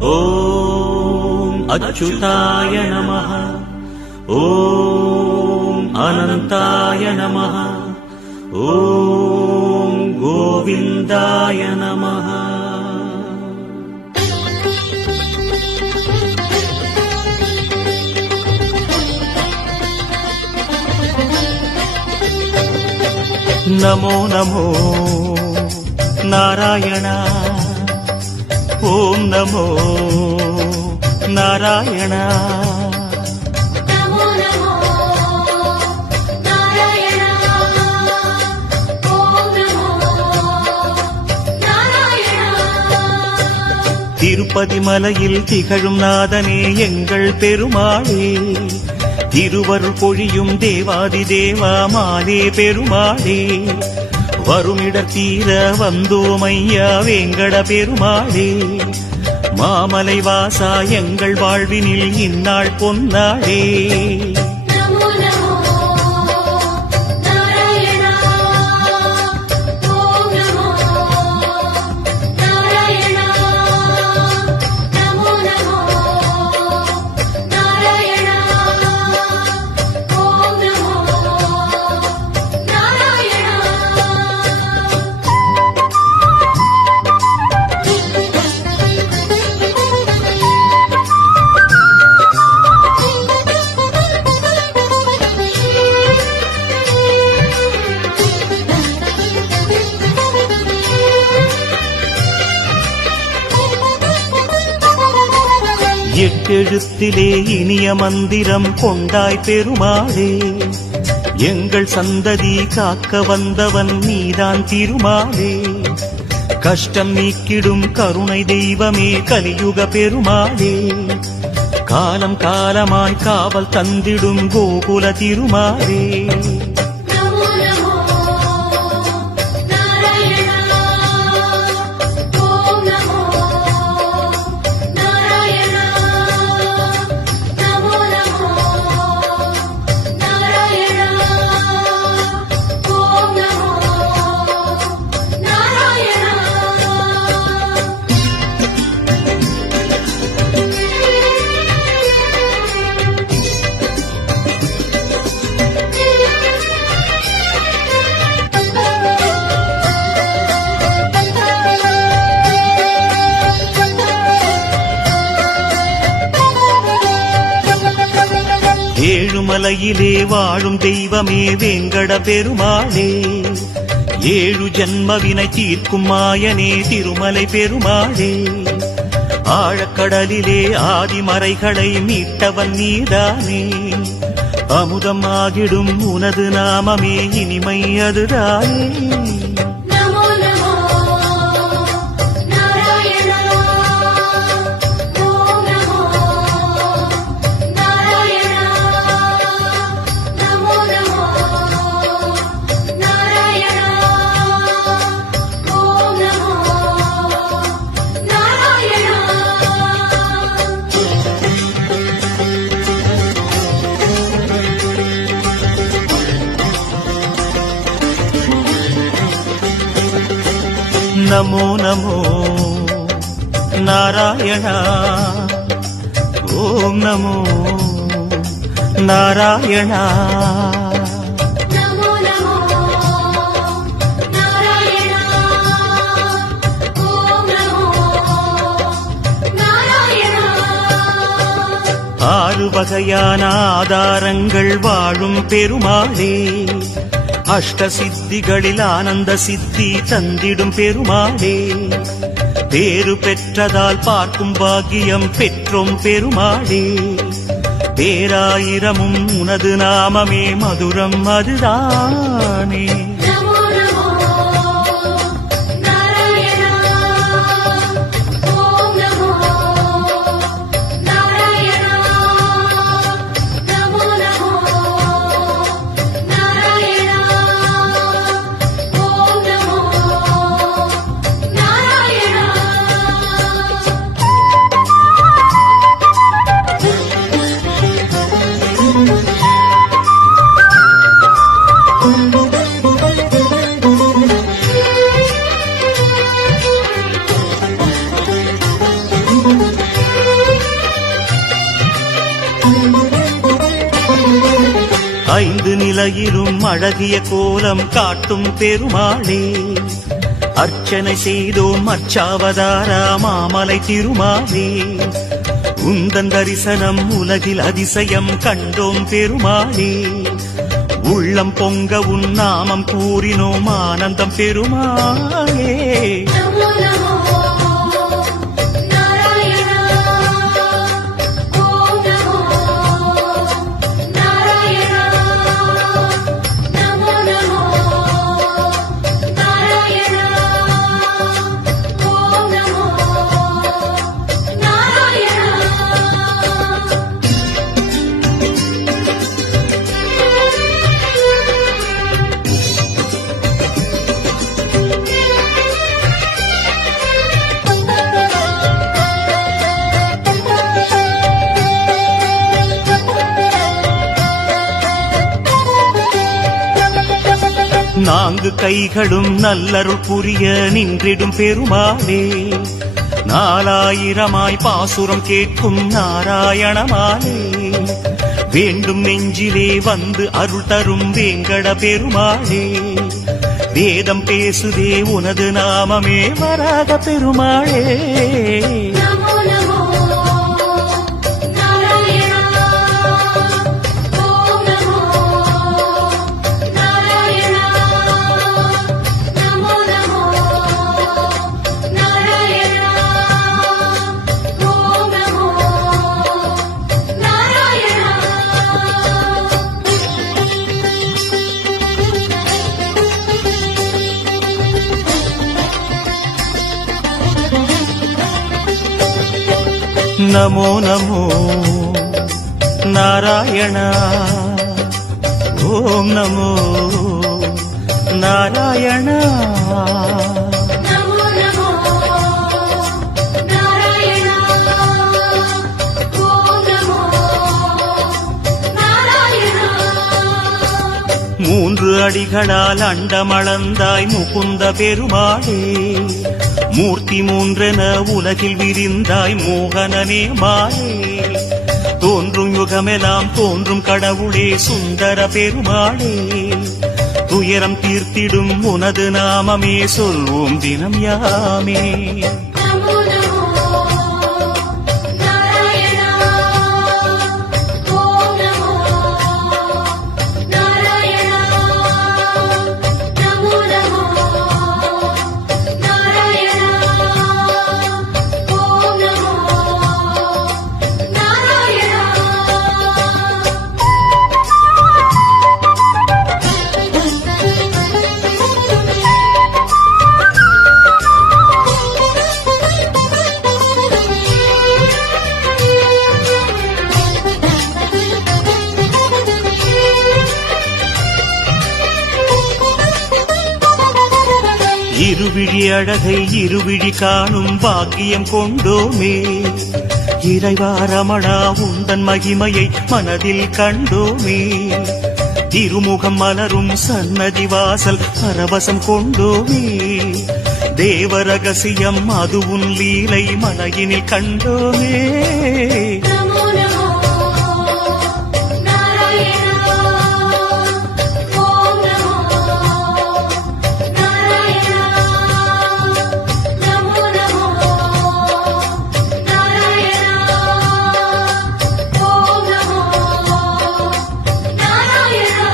ஓம் அச்சுதாய நமः. ஓம் அனந்தாய நமः. ஓம் கோவிந்தாய நமः. நமோ நமோ நாராயண. ஓம் நமோ நாராயண. நமோ நமோ நாராயண. ஓம் நமோ நாராயண. திருப்பதி மலையில் திகழும் நாதனே எங்கள் பெருமாளே, திருவருள் பொழியும் தேவாதி தேவா மாலே பெருமாளே, வருமிடர் தீர வந்தோமையா வேங்கட பெருமாளே, மாமலை வாசா எங்கள் வாழ்வினில் இந்நாள் பொன்னாளே. நமோ நமோ நாராயண. ஓம் நமோ நாராயண. நமோ நமோ நாராயண. ஓம் நமோ நாராயண. எட்டெழுத்திலே இனிய மந்திரம் கொண்டாய் பெருமாளே, எங்கள் சந்ததி காக்க வந்தவன் நீதான் திருமாலே, கஷ்டம் நீக்கிடும் கருணை தெய்வமே கலியுக பெருமாளே, காலம் காலமாய் காவல் தந்திடும் கோகுல திருமாலே. நமோ நமோ நாராயண. ஓம் நமோ நாராயண. நமோ நமோ நாராயண. ஓம் நமோ நாராயண. ஏழுமலையிலே வாழும் தெய்வமே வேங்கட பெருமாளே, ஏழு ஜன்மவினை தீர்க்கும் மாயனே திருமலை பெருமாளே, ஆழக்கடலிலே ஆதிமறைகளை மீட்டவன் நீதானே, அமுதம் ஆகிடும் உனது நாமமே இனிமை அதுதானே. நமோ நமோ நாராயண. ஓம் நமோ நாராயண. நமோ நமோ நாராயண. ஓம் நமோ நாராயண. நமோ நமோ நாராயண. ஓம் நமோ நாராயண. நமோ நமோ நாராயண. ஓம் நமோ நாராயண. ஆறு வகையான ஆதாரங்கள் வாழும் பெருமாளே, அஷ்ட சித்திகளில் ஆனந்த சித்தி தந்திடும் பெருமாளே, பேறு பெற்றதால் பார்க்கும் பாக்கியம் பெற்றோம் பெருமாளே, பேராயிரமும் உனது நாமமே மதுரம் அதுதானே. நமோ நமோ நாராயண. ஓம் நமோ நாராயண. நமோ நமோ நாராயண. ஓம் நமோ நாராயண. நிலையிலும் அழகிய கோலம் காட்டும் பெருமாளே அர்ச்சனை செய்தோம் அர்ச்சாவதாரா மாமலை திருமாலே உந்தன் தரிசனம் உலகில் அதிசயம் கண்டோம் பெருமாளே உள்ளம் பொங்க உன் நாமம் கூறினோம் ஆனந்தம் பெருமாளே நமோ நமோ நாராயணா ஓம் நமோ நாராயணா நமோ நமோ நாராயணா ஓம் நமோ நாராயணா நான்கு கைகளும் நல்லருள் புரிய நின்றிடும் பெருமாளே நாலாயிரமாய் பாசுரம் கேட்கும் நாராயணமாலே வேண்டும் நெஞ்சிலே வந்து அருள் தரும் வேங்கட பெருமாளே வேதம் பேசுதே உனது நாமமே வராக பெருமாளே நமோ நமோ நாராயணா ஓம் நமோ நாராயணா நமோ நமோ நாராயணா ஓம் நமோ நாராயணா நமோ நமோ நாராயண ஓம் நமோ நாராயண நமோ நமோ நாராயணா ஓம் நமோ நாராயணா மூன்று அடிகளால் அண்டமளந்தாய் முகுந்த பெருமாளே மூர்த்தி மூன்றென உலகில் விரிந்தாய் மோகனனே மாலே தோன்றும் யுகமெல்லாம் தோன்றும் கடவுளே சுந்தர பெருமாளே துயரம் தீர்த்திடும் உனது நாமமே சொல்வோம் தினம் யாமே நமோ நமோ நாராயணா ஓம் நமோ நாராயணா நமோ நமோ நாராயணா ஓம் நமோ நாராயணா இருவிழி அழகை இருவிழி காணும் பாக்கியம் கொண்டோமே இறைவா ரமணா உந்தன் மகிமையை மனதில் கண்டோமே திருமுகம் மலரும் சன்னதி வாசல் பரவசம் கொண்டோமே தேவ ரகசியம் அது உன் லீலை மலையினில் கண்டோமே நமோ நமோ நாராயணா ஓம் நமோ நாராயணா நமோ நமோ நாராயணா ஓம் நமோ நாராயணா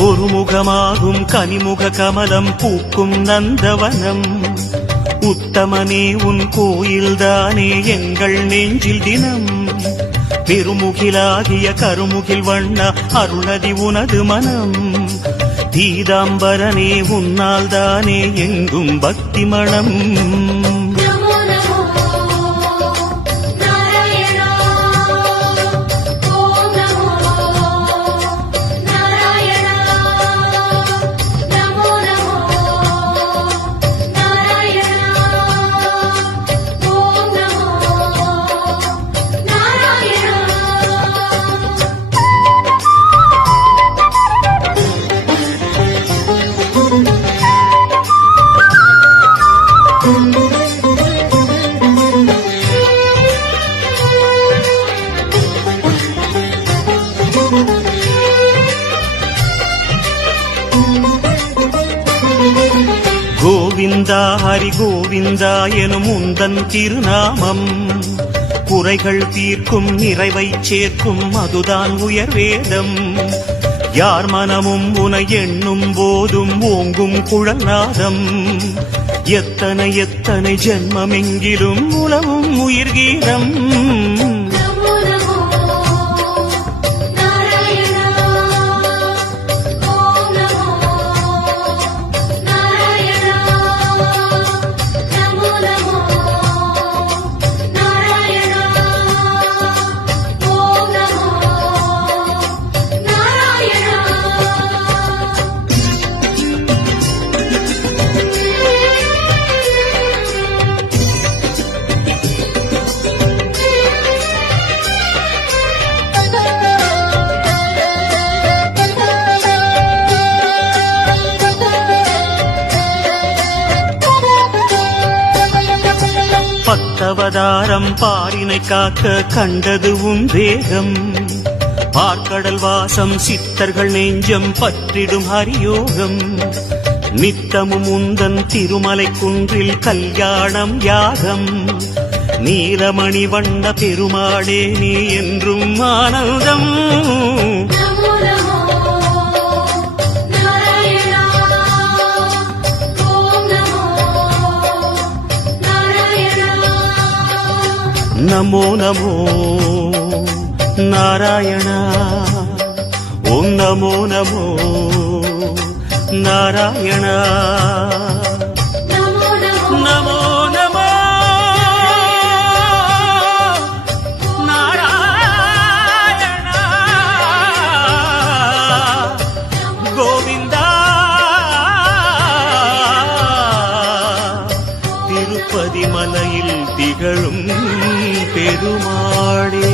ஒரு முகமாகும் கனிமுக கமலம் பூக்கும் நந்தவனம் உத்தமனே உன் கோயில்தானே எங்கள் நெஞ்சில் தினம் பெருமுகிலாகிய கருமுகில் வண்ண அருளதி உனது மனம் பீதாம்பரனே உன்னால் தானே எங்கும் பக்தி மணம் நமோ நமோ நாராயணா ஓம் நமோ நாராயணா நமோ நமோ நாராயணா ஓம் நமோ கோவிந்தா ஹரி கோவிந்தா எனும் உந்தன் திருநாமம் குறைகள் தீர்க்கும் நிறைவை சேர்க்கும் அதுதான் உயர்வேதம் யார் மனமும் உனை எண்ணும் போதும் ஓங்கும் குழல்நாதம் எத்தனை எத்தனை ஜென்மமெங்கிலும் உலவும் உயிர்கீதம் நமோ நமோ நாராயணா ஓம் நமோ நாராயணா நமோ நமோ நாராயணா ஓம் நமோ நாராயணா பத்தவதாரம் பாரினை காக்க கண்டது உன் வேகம் பார்க்கடல் வாசம் சித்தர்கள் நெஞ்சம் பற்றிடும் ஹரியோகம் நித்தமும் உந்தன் திருமலை குன்றில் கல்யாணம் யாகம் நீலமணி வண்ண பெருமாளே நீ என்றும் ஆனந்தம் நமோ நமோ நாராயணா ஓம் நமோ நாராயணா நமோ நமோ நாராயணா ஓம் நமோ நமோ நாராயணா நமோ நமோ நமோ நமோ நாராயணா கோவிந்தா திருப்பதி மலையில் திகழும் பெருமாளே